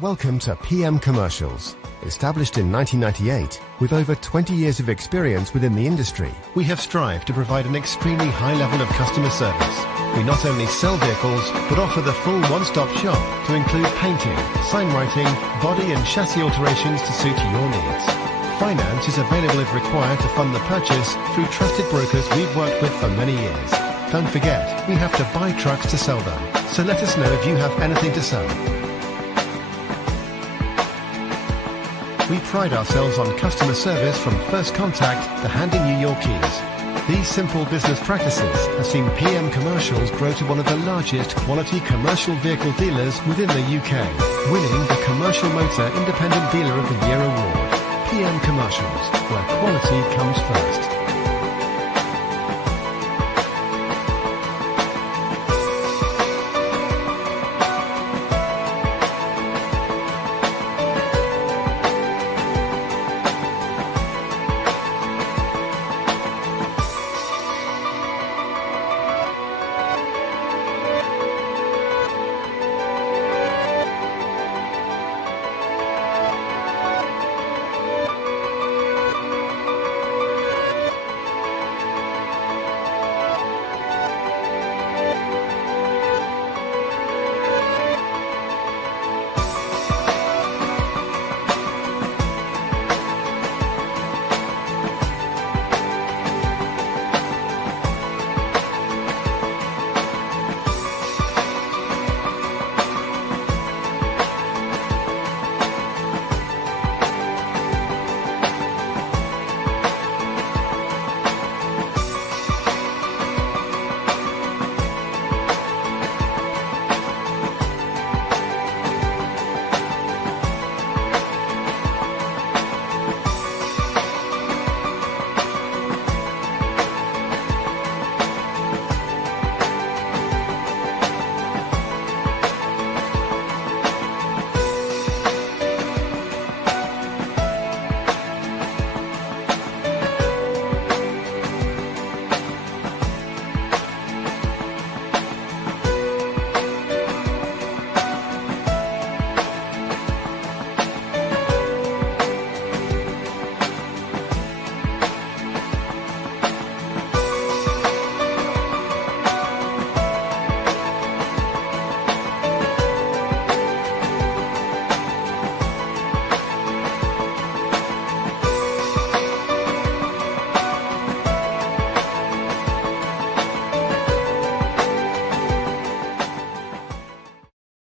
Welcome to PM Commercials. Established in 1998, with over 20 years of experience within the industry, we have strived to provide an extremely high level of customer service. We not only sell vehicles, but offer the full one-stop shop to include painting, sign writing, body and chassis alterations to suit your needs. Finance is available if required to fund the purchase through trusted brokers we've worked with for many years. Don't forget, we have to buy trucks to sell them, so let us know if you have anything to sell. We pride ourselves on customer service from first contact to handing you your keys. These simple business practices have seen PM Commercials grow to one of the largest quality commercial vehicle dealers within the UK, winning the Commercial Motor Independent Dealer of the Year award. PM Commercials, where quality comes first.